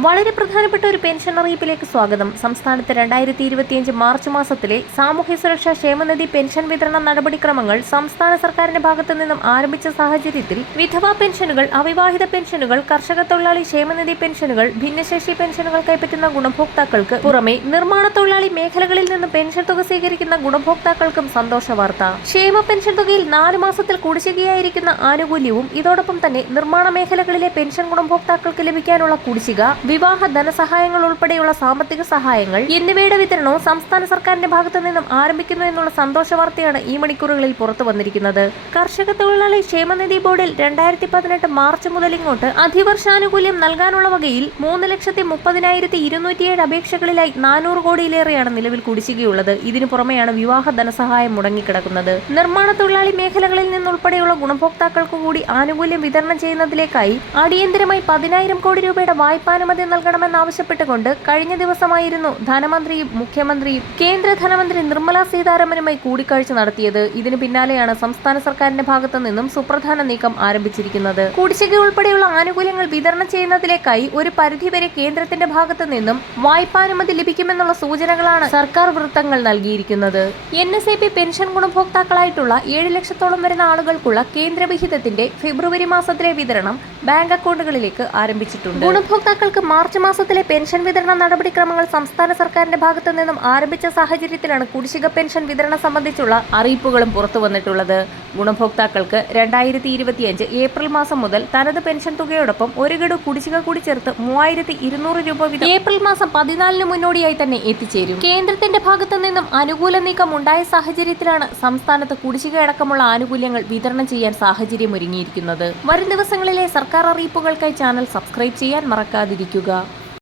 വളരെ പ്രധാനപ്പെട്ട ഒരു പെൻഷൻ അറിയിപ്പിലേക്ക് സ്വാഗതം. സംസ്ഥാനത്ത് 2025 മാർച്ച് മാസത്തിലെ സാമൂഹ്യ സുരക്ഷാ ക്ഷേമനിധി പെൻഷൻ വിതരണ നടപടിക്രമങ്ങൾ സംസ്ഥാന സർക്കാരിന്റെ ഭാഗത്തു നിന്നും ആരംഭിച്ച സാഹചര്യത്തിൽ വിധവാ പെൻഷനുകൾ, അവിവാഹിത പെൻഷനുകൾ, കർഷക തൊഴിലാളി ക്ഷേമനിധി പെൻഷനുകൾ, ഭിന്നശേഷി പെൻഷനുകൾ കൈപ്പറ്റുന്ന ഗുണഭോക്താക്കൾക്ക് പുറമെ നിർമ്മാണ തൊഴിലാളി മേഖലകളിൽ നിന്ന് പെൻഷൻ തുക സ്വീകരിക്കുന്ന ഗുണഭോക്താക്കൾക്കും സന്തോഷ വാർത്ത. ക്ഷേമ പെൻഷൻ തുകയിൽ 4 മാസത്തിൽ കുടിശ്ശികയായിരിക്കുന്ന ആനുകൂല്യവും ഇതോടൊപ്പം തന്നെ നിർമ്മാണ മേഖലകളിലെ പെൻഷൻ ഗുണഭോക്താക്കൾക്ക് ലഭിക്കാനുള്ള കുടിശ്ശിക, വിവാഹ ധനസഹായങ്ങൾ ഉൾപ്പെടെയുള്ള സാമ്പത്തിക സഹായങ്ങൾ എന്നിവയുടെ വിതരണവും സംസ്ഥാന സർക്കാരിന്റെ ഭാഗത്തു നിന്നും ആരംഭിക്കുന്നു എന്നുള്ള സന്തോഷ വാർത്തയാണ് ഈ മണിക്കൂറുകളിൽ പുറത്തു വന്നിരിക്കുന്നത്. കർഷക തൊഴിലാളി ക്ഷേമനിധി ബോർഡിൽ 2018 മാർച്ച് മുതൽ ഇങ്ങോട്ട് അധിവർഷാനുകൂല്യം നൽകാനുള്ള വകയിൽ 3,30,207 അപേക്ഷകളിലായി 400 കോടിയിലേറെയാണ് നിലവിൽ കുടിശ്ശികയുള്ളത്. ഇതിനു പുറമെയാണ് വിവാഹ ധനസഹായം മുടങ്ങിക്കിടക്കുന്നത്. നിർമ്മാണ തൊഴിലാളി മേഖലകളിൽ നിന്നുൾപ്പെടെയുള്ള ഗുണഭോക്താക്കൾക്ക് കൂടി ആനുകൂല്യം വിതരണം ചെയ്യുന്നതിലേക്കായി അടിയന്തരമായി 10,000 കോടി രൂപയുടെ വായ്പാനുമതി നൽകണമെന്നാവശ്യപ്പെട്ടുകൊണ്ട് കഴിഞ്ഞ ദിവസമായിരുന്നു ധനമന്ത്രിയും മുഖ്യമന്ത്രിയും കേന്ദ്ര ധനമന്ത്രി നിർമ്മല സീതാരാമനുമായി കൂടിക്കാഴ്ച നടത്തിയത്. ഇതിന് പിന്നാലെയാണ് സംസ്ഥാന സർക്കാരിന്റെ ഭാഗത്തു നിന്നും സുപ്രധാന നീക്കം ആരംഭിച്ചിരിക്കുന്നത്. കുടിശ്ശിക ഉൾപ്പെടെയുള്ള ആനുകൂല്യങ്ങൾ വിതരണം ചെയ്യുന്നതിലേക്കായി ഒരു പരിധിവരെ കേന്ദ്രത്തിന്റെ ഭാഗത്തു നിന്നും വായ്പാനുമതി ലഭിക്കുമെന്നുള്ള സൂചനകളാണ് സർക്കാർ വൃത്തങ്ങൾ നൽകിയിരിക്കുന്നത്. NSAP പെൻഷൻ ഗുണഭോക്താക്കളായിട്ടുള്ള 7 ലക്ഷത്തോളം വരുന്ന ആളുകൾക്കുള്ള കേന്ദ്രവിഹിതത്തിന്റെ ഫെബ്രുവരി മാസത്തിലെ വിതരണം ബാങ്ക് അക്കൗണ്ടുകളിലേക്ക് ആരംഭിച്ചിട്ടുണ്ട്. ഗുണഭോക്താക്കൾക്ക് മാർച്ച് മാസത്തിലെ പെൻഷൻ വിതരണ നടപടിക്രമങ്ങൾ സംസ്ഥാന സർക്കാരിന്റെ ഭാഗത്തു നിന്നും ആരംഭിച്ച സാഹചര്യത്തിലാണ് കുടിശ്ശിക പെൻഷൻ വിതരണം സംബന്ധിച്ചുള്ള അറിയിപ്പുകളും പുറത്തു വന്നിട്ടുള്ളത്. ഗുണഭോക്താക്കൾക്ക് 2025 ഏപ്രിൽ മാസം മുതൽ തനത് പെൻഷൻ തുകയോടൊപ്പം ഒരു ഗഡു കുടിശ്ശിക കൂടി ചേർത്ത് 3,200 രൂപ വീതം ഏപ്രിൽ മാസം 14 മുന്നോടിയായി തന്നെ എത്തിച്ചേരും. കേന്ദ്രത്തിന്റെ ഭാഗത്തു നിന്നും അനുകൂല നീക്കം ഉണ്ടായ സാഹചര്യത്തിലാണ് സംസ്ഥാനത്ത് കുടിശ്ശിക അടക്കമുള്ള ആനുകൂല്യങ്ങൾ വിതരണം ചെയ്യാൻ സാഹചര്യം ഒരുങ്ങിയിരിക്കുന്നത്. വരും ദിവസങ്ങളിലെ സർക്കാർ അറിയിപ്പുകൾക്കായി ചാനൽ സബ്സ്ക്രൈബ് ചെയ്യാൻ മറക്കാതിരിക്കുക.